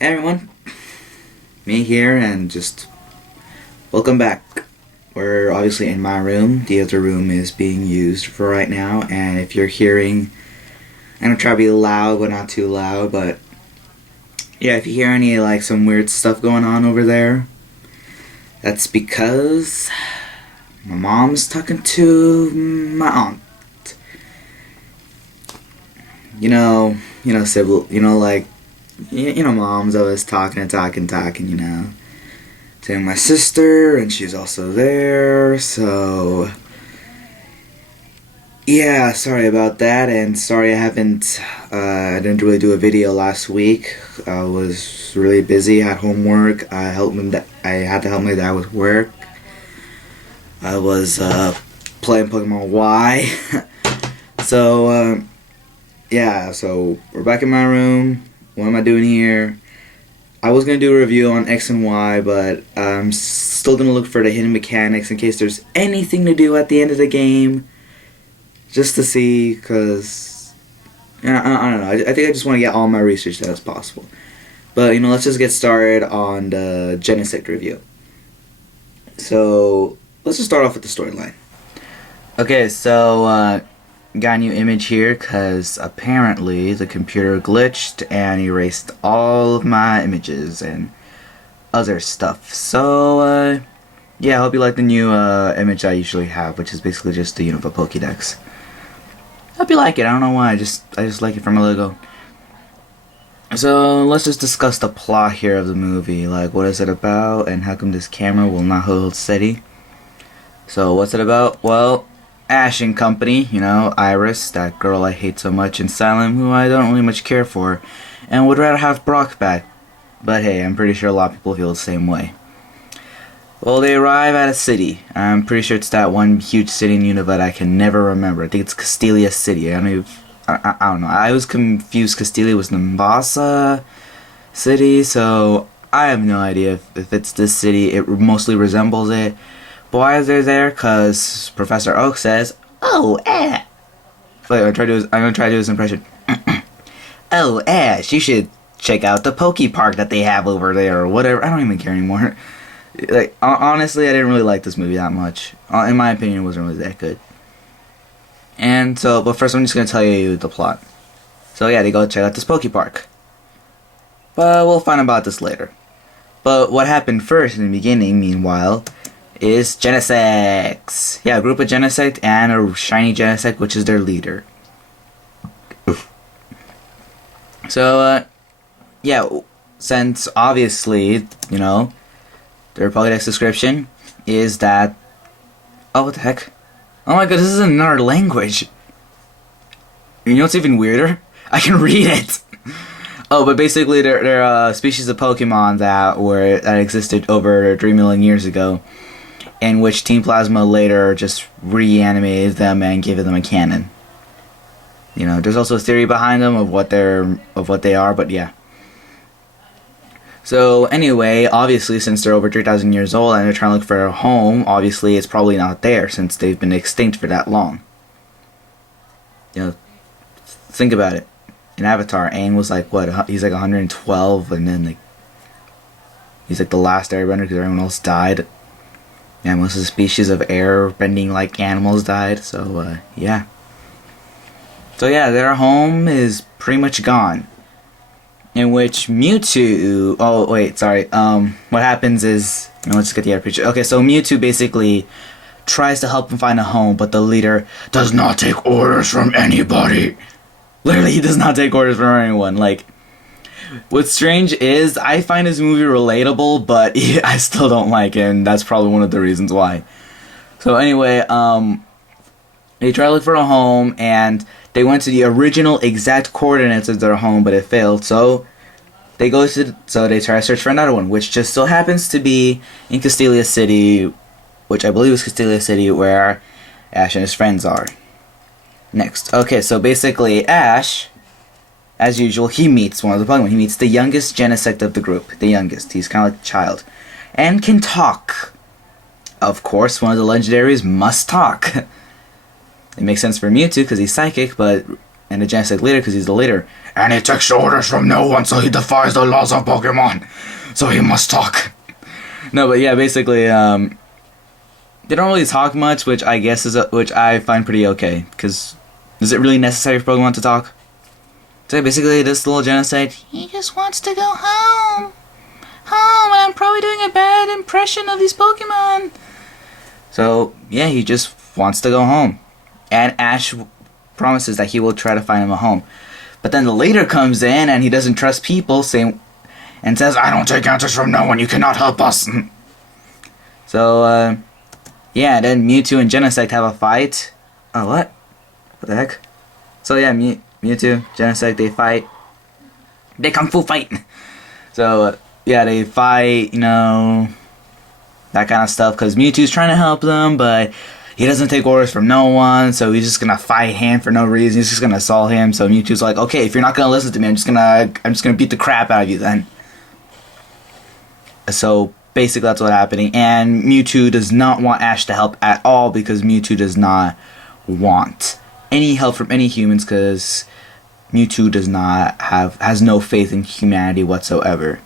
Hey everyone, me here, and just welcome back. We're obviously in my room. The other room is being used for right now, and if you're hearing, I'm gonna try to be loud but not too loud, but yeah, if you hear any like some weird stuff going on over there, that's because my mom's talking to my aunt. Sybil, mom's always talking, to my sister, and she's also there, so yeah, sorry about that, and sorry I didn't really do a video last week. I was really busy, had homework, I had to help my dad with work. I was playing Pokemon Y. So we're back in my room. What am I doing here? I was going to do a review on X and Y, but I'm still going to look for the hidden mechanics in case there's anything to do at the end of the game. Just to see, because I don't know. I think I just want to get all my research done as possible. But, let's just get started on the Genesect review. So, let's just start off with the storyline. Okay, so, got a new image here because apparently the computer glitched and erased all of my images and other stuff. So, yeah, I hope you like the new image I usually have, which is basically just the Unova Pokédex. Hope you like it. I don't know why. I just like it from a logo. So let's just discuss the plot here of the movie. Like, what is it about, and how come this camera will not hold steady? So, what's it about? Well, Ash and company, Iris, that girl I hate so much, and Salem, who I don't really much care for, and would rather have Brock back. But hey, I'm pretty sure a lot of people feel the same way. Well, they arrive at a city. I'm pretty sure it's that one huge city in Unova that I can never remember. I think it's Castelia City. I don't know. I always confused Castelia with Mombasa City, so I have no idea if it's this city. It mostly resembles it. But why is they there? Because Professor Oak says, "Oh, Ash." Wait, I'm gonna try to do his impression. "Oh, Ash, you should check out the Poke Park that they have over there," or whatever. I don't even care anymore. Like, honestly, I didn't really like this movie that much. In my opinion, it wasn't really that good. But first I'm just gonna tell you the plot. So yeah, they go check out this Poke Park. But we'll find about this later. But what happened first in the beginning, meanwhile, is Genesect. Yeah, a group of Genesect and a shiny Genesect, which is their leader. So, yeah, since obviously, their Pokédex description is that... Oh, what the heck? Oh my god, this is another language. You know what's even weirder? I can read it! Oh, but basically they're a species of Pokemon that existed over 3 million years ago, in which Team Plasma later just reanimated them and gave them a cannon. There's also a theory behind them of what they are, but yeah. So anyway, obviously since they're over 3,000 years old and they're trying to look for a home, obviously it's probably not there since they've been extinct for that long. Think about it. In Avatar, Aang was like, what, he's like 112, and then he's like the last airbender because everyone else died. Yeah, most of the species of air-bending like animals died, so, yeah. So yeah, their home is pretty much gone. In which Mewtwo... Oh, wait, sorry. What happens is... let's just get the other picture. Okay, so Mewtwo basically tries to help him find a home, but the leader does not take orders from anybody. Literally, he does not take orders from anyone. Like, what's strange is I find this movie relatable, but I still don't like it, and that's probably one of the reasons why. So anyway, they try to look for a home, and they went to the original exact coordinates of their home, but it failed. So they try to search for another one, which just so happens to be in Castelia City, which I believe is Castelia City, where Ash and his friends are. Next. Okay, so basically Ash, as usual, he meets one of the Pokemon. He meets the youngest Genesect of the group. The youngest. He's kind of like a child. And can talk. Of course, one of the legendaries must talk. It makes sense for Mewtwo because he's psychic, but and the Genesect leader, because he's the leader. And he takes orders from no one, so he defies the laws of Pokemon. So he must talk. No, but yeah, basically, they don't really talk much, which I guess which I find pretty okay. Because is it really necessary for Pokemon to talk? So basically, this little Genesect, he just wants to go home. Home, and I'm probably doing a bad impression of these Pokemon. So yeah, he just wants to go home, and Ash promises that he will try to find him a home. But then the leader comes in and he doesn't trust people, and says, "I don't take answers from no one. You cannot help us." So yeah, then Mewtwo and Genesect have a fight. Oh, what? What the heck? So yeah, Mewtwo, Genesect, they fight. They kung fu fight. So yeah, they fight. You know, that kind of stuff. Because Mewtwo's trying to help them, but he doesn't take orders from no one, so he's just gonna fight him for no reason. He's just gonna assault him. So Mewtwo's like, "Okay, if you're not gonna listen to me, I'm just gonna beat the crap out of you then." So basically, that's what's happening. And Mewtwo does not want Ash to help at all, because Mewtwo does not want any help from any humans, because Mewtwo has no faith in humanity whatsoever.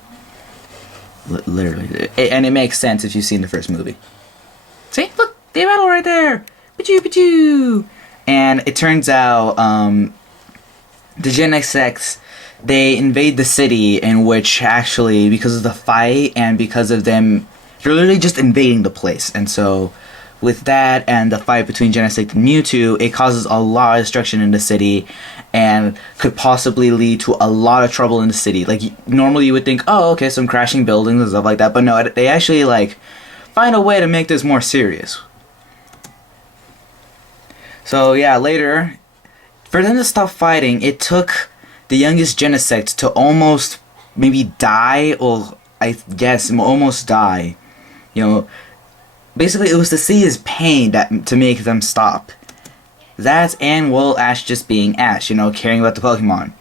Literally, and it makes sense if you've seen the first movie. See, look, they battle right there. Pachoo, pachoo. And it turns out the Genesects, they invade the city, in which actually, because of the fight and because of them, they're literally just invading the place. And so with that and the fight between Genesect and Mewtwo, it causes a lot of destruction in the city and could possibly lead to a lot of trouble in the city. Like, normally you would think, oh, okay, some crashing buildings and stuff like that, but no, they actually, like, find a way to make this more serious. So yeah, later, for them to stop fighting, it took the youngest Genesect to almost maybe die, or I guess almost die. You know, basically it was to see his pain to make them stop. That, and well, Ash just being Ash, you know, caring about the Pokemon.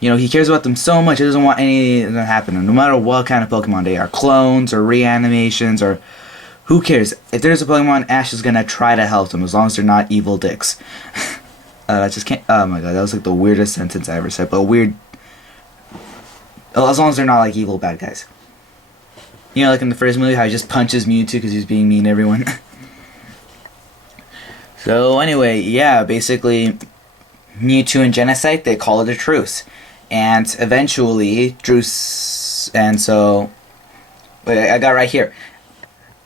You know, he cares about them so much, he doesn't want anything to happen, no matter what kind of Pokemon they are. Clones, or reanimations, or who cares? If there's a Pokemon, Ash is gonna try to help them, as long as they're not evil dicks. I just can't, oh my god, that was like the weirdest sentence I ever said, but weird. As long as they're not like evil bad guys. You know, like in the first movie, how he just punches Mewtwo because he's being mean to everyone. So anyway, yeah, basically, Mewtwo and Genesect, they call it a truce. And eventually, and so, wait, I got right here.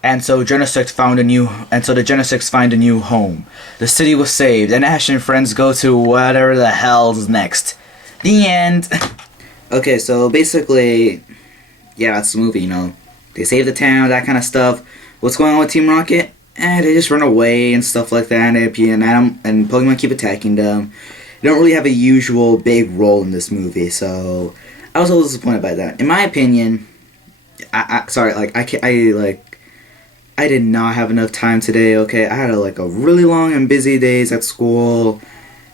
And so Genesect the Genesects find a new home. The city was saved, and Ash and friends go to whatever the hell's next. The end. Okay, so basically, yeah, that's the movie, you know. They save the town, that kind of stuff. What's going on with Team Rocket? They just run away and stuff like that, and Pokemon keep attacking them. They don't really have a usual big role in this movie, so I was a little disappointed by that. In my opinion, I did not have enough time today, okay? I had a really long and busy days at school,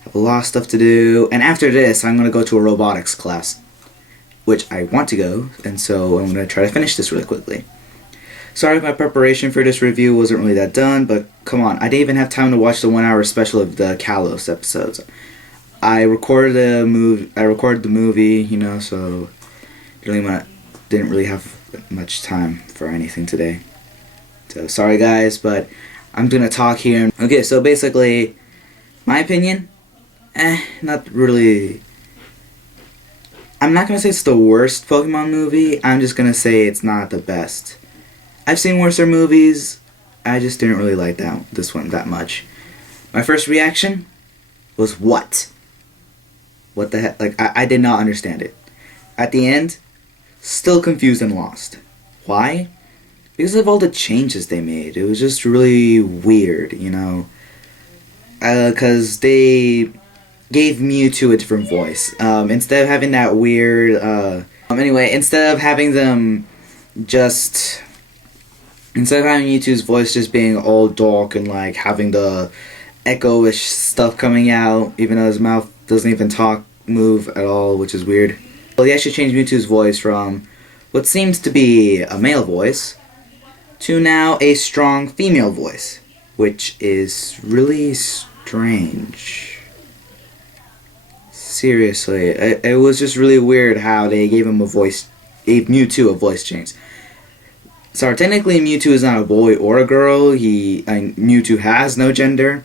have a lot of stuff to do, and after this, I'm going to go to a robotics class, which I want to go, and so I'm going to try to finish this really quickly. Sorry if my preparation for this review wasn't really that done, but come on, I didn't even have time to watch the 1 hour special of the Kalos episodes. I recorded the movie, you know, so didn't really have much time for anything today. So sorry guys, but I'm gonna talk here. Okay, so basically, my opinion, not really. I'm not gonna say it's the worst Pokemon movie, I'm just gonna say it's not the best. I've seen worser movies, I just didn't really like this one that much. My first reaction was, what? What the heck? Like, I did not understand it. At the end, still confused and lost. Why? Because of all the changes they made. It was just really weird, you know. Because they gave Mewtwo a different voice. Instead of having that weird, instead of having Mewtwo's voice just being all dark and like having the echo-ish stuff coming out, even though his mouth doesn't even move at all, which is weird. Well, they actually changed Mewtwo's voice from what seems to be a male voice to now a strong female voice, which is really strange. Seriously, it was just really weird how they gave Mewtwo a voice change. So technically, Mewtwo is not a boy or a girl. Mewtwo has no gender,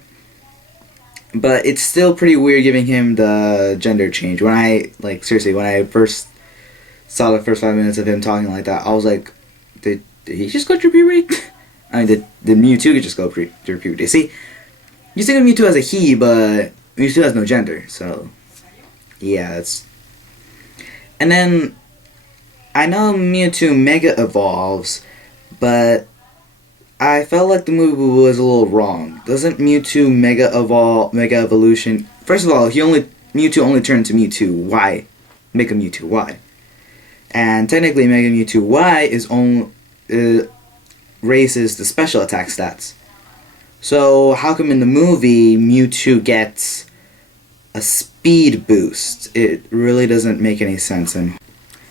but it's still pretty weird giving him the gender change. When I first saw the first 5 minutes of him talking like that, I was like, did he just go through puberty? I mean, did Mewtwo just go through puberty? See, you think of Mewtwo as a he, but Mewtwo has no gender, so yeah, that's. And then I know Mewtwo Mega Evolves, but I felt like the movie was a little wrong. Doesn't Mewtwo Mega Evolution? First of all, Mewtwo only turned to Mewtwo Y, Mega Mewtwo Y, and technically Mega Mewtwo Y is only raises the special attack stats. So how come in the movie Mewtwo gets a speed boost? It really doesn't make any sense. And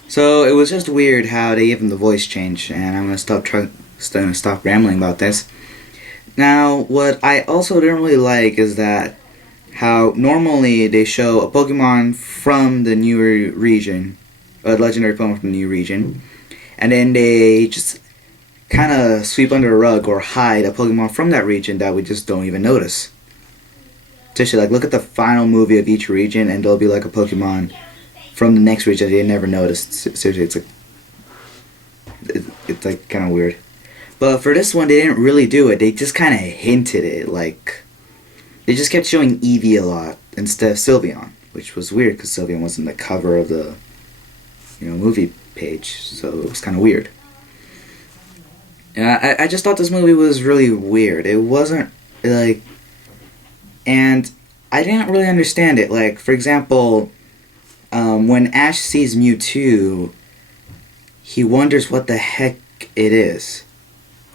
so it was just weird how they gave him the voice change. And I'm gonna stop rambling about this. Now, what I also didn't really like is that how normally they show a Pokemon from the newer region, a legendary Pokemon from the new region, and then they just kind of sweep under the rug or hide a Pokemon from that region that we just don't even notice. Especially, like, look at the final movie of each region, and there'll be like a Pokemon from the next region that they never noticed. Seriously, it's like kind of weird. But for this one, they didn't really do it. They just kind of hinted it. Like, they just kept showing Eevee a lot instead of Sylveon, which was weird because Sylveon was in the cover of the movie page, so it was kind of weird. I just thought this movie was really weird. It wasn't, like... And I didn't really understand it. Like, for example, when Ash sees Mewtwo, he wonders what the heck it is.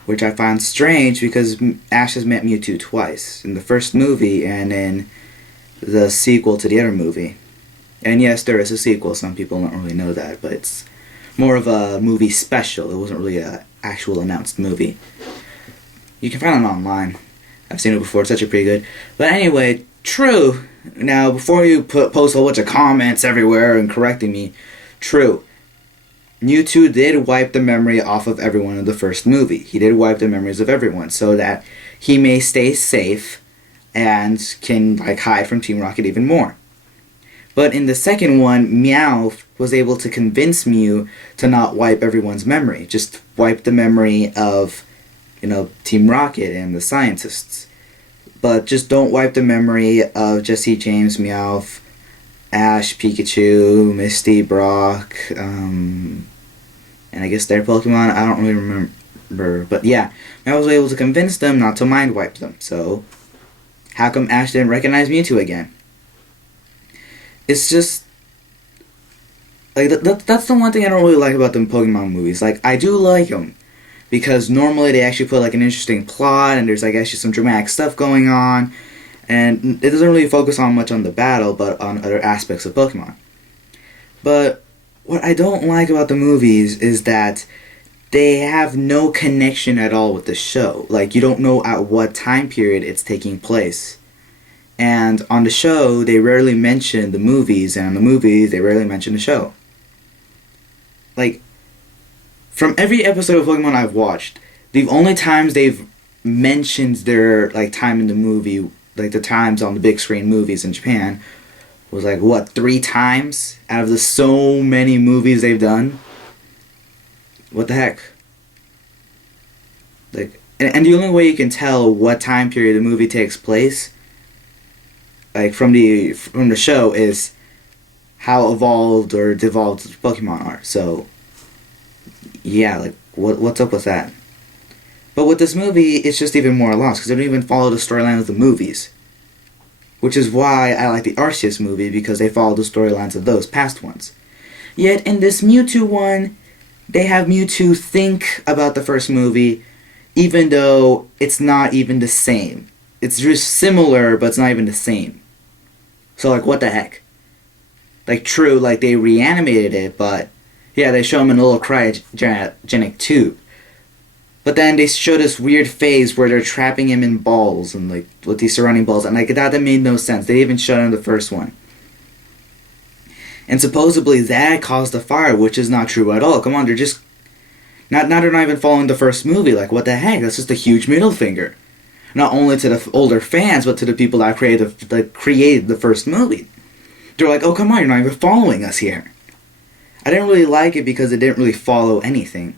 Which I found strange because Ash has met Mewtwo twice. In the first movie and in the sequel to the other movie. And yes, there is a sequel. Some people don't really know that, but it's more of a movie special. It wasn't really an actual announced movie. You can find it online. I've seen it before. It's actually pretty good. But anyway, true. Now, before you post a whole bunch of comments everywhere and correcting me, true. Mewtwo did wipe the memory off of everyone in the first movie. He did wipe the memories of everyone so that he may stay safe and can hide from Team Rocket even more. But in the second one, Meowth was able to convince Mew to not wipe everyone's memory. Just wipe the memory of, Team Rocket and the scientists. But just don't wipe the memory of Jesse, James, Meowth, Ash, Pikachu, Misty, Brock, and I guess their Pokemon. I don't really remember. But yeah, I was able to convince them not to mind wipe them. So, how come Ash didn't recognize Mewtwo again? It's just... that's the one thing I don't really like about the Pokemon movies. I do like them. Because normally they actually put an interesting plot and there's actually some dramatic stuff going on. And it doesn't really focus on much on the battle, but on other aspects of Pokemon. But what I don't like about the movies is that they have no connection at all with the show. You don't know at what time period it's taking place. And on the show, they rarely mention the movies, and on the movies, they rarely mention the show. From every episode of Pokemon I've watched, the only times they've mentioned their time in the movie, the times on the big screen movies in Japan, was 3 times out of the so many movies they've done? What the heck? And the only way you can tell what time period the movie takes place, from the show, is how evolved or devolved Pokemon are. So, yeah, what's up with that? But with this movie, it's just even more lost, because they don't even follow the storyline of the movies. Which is why I like the Arceus movie, because they follow the storylines of those past ones. Yet, in this Mewtwo one, they have Mewtwo think about the first movie, even though it's not even the same. It's just similar, but it's not even the same. So, what the heck? True, they reanimated it, but yeah, they show him in a little cryogenic tube. But then they show this weird phase where they're trapping him in balls and with these surrounding balls, and that made no sense. They even showed it in the first one. And supposedly that caused the fire, which is not true at all. Come on, they're just they're not even following the first movie. Like, what the heck? That's just a huge middle finger. Not only to the older fans, but to the people that created the first movie. They're like, oh, come on, you're not even following us here. I didn't really like it because it didn't really follow anything.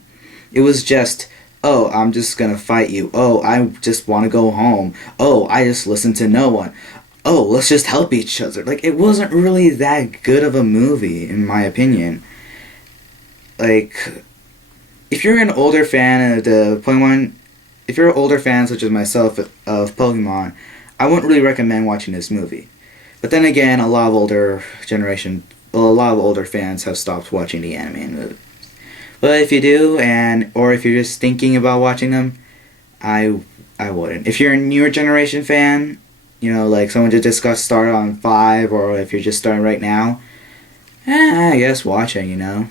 It was just, oh, I'm just gonna fight you. Oh, I just want to go home. Oh, I just listen to no one. Oh, let's just help each other. Like, it wasn't really that good of a movie, in my opinion. Like, if you're an older fan of the Pokemon, if you're an older fan such as myself of Pokemon, I wouldn't really recommend watching this movie. But then again, a lot of older fans have stopped watching the anime movies. But if you do, or if you're just thinking about watching them, I wouldn't. If you're a newer generation fan, you know, like someone just got started on 5, or if you're just starting right now, I guess watch it, you know.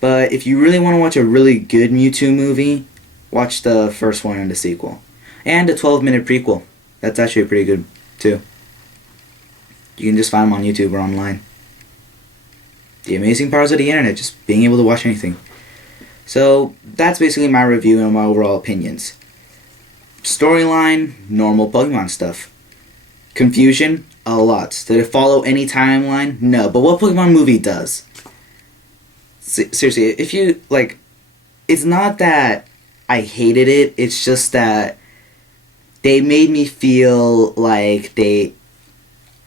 But if you really want to watch a really good Mewtwo movie, watch the first one and the sequel. And the 12-minute prequel. That's actually pretty good, too. You can just find them on YouTube or online. The amazing powers of the internet, just being able to watch anything. So, that's basically my review and my overall opinions. Storyline, normal Pokemon stuff. Confusion, a lot. Did it follow any timeline? No, but what Pokemon movie does? Seriously, if you, like, it's not that I hated it, it's just that they made me feel like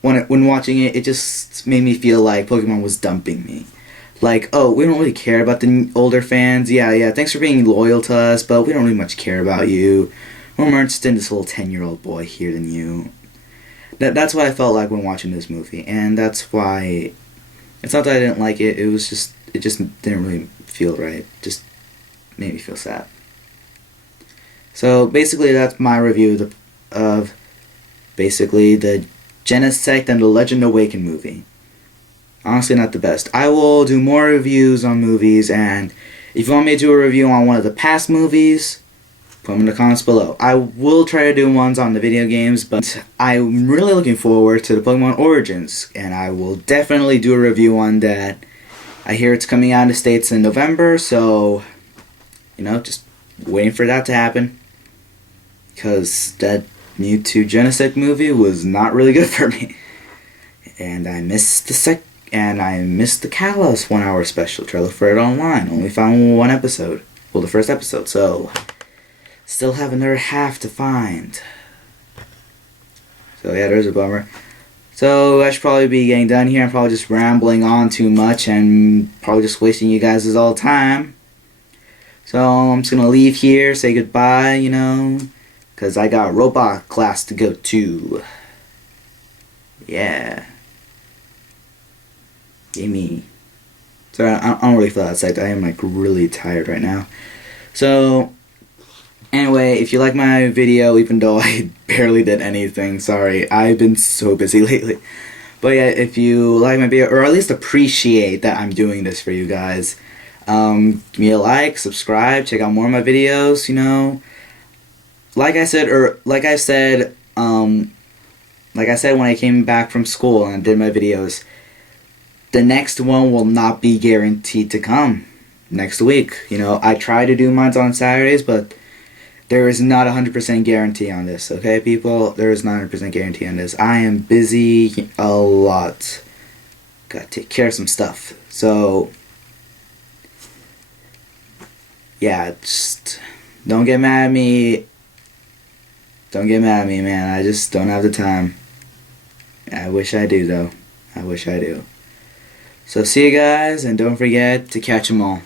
when watching it, it just made me feel like Pokemon was dumping me. Like, oh, we don't really care about the older fans. Yeah, thanks for being loyal to us, but we don't really much care about you. We're more interested in this little 10-year-old boy here than you. That's what I felt like when watching this movie, and that's why... It's not that I didn't like it, it just didn't really feel right. It just made me feel sad. So, basically, that's my review of basically the Genesect and the Legend Awaken movie. Honestly, not the best. I will do more reviews on movies, and if you want me to do a review on one of the past movies, put them in the comments below. I will try to do ones on the video games, but I'm really looking forward to the Pokemon Origins, and I will definitely do a review on that. I hear it's coming out in the States in November, so, you know, just waiting for that to happen, because that Mewtwo Genesect movie was not really good for me. And I missed the Kalos 1 hour special. Try to look for it online. Only found one episode. Well, the first episode, so still have another half to find. So yeah, there's a bummer. So I should probably be getting done here. I'm probably just rambling on too much and probably just wasting you guys' all time. So I'm just gonna leave here, say goodbye, you know, because I got robot class to go to. Yeah. Gimme. Sorry, I don't really feel that psyched. I am like really tired right now. So, anyway, if you like my video, even though I barely did anything, sorry, I've been so busy lately. But yeah, if you like my video, or at least appreciate that I'm doing this for you guys, give me a like, subscribe, check out more of my videos, you know. Like I said when I came back from school and did my videos, the next one will not be guaranteed to come next week. You know, I try to do mine on Saturdays, but there is not 100% guarantee on this, okay, people? There is not 100% guarantee on this. I am busy a lot. Gotta take care of some stuff. So, yeah, just don't get mad at me. Don't get mad at me, man. I just don't have the time. I wish I do, though. I wish I do. So see you guys, and don't forget to catch 'em all.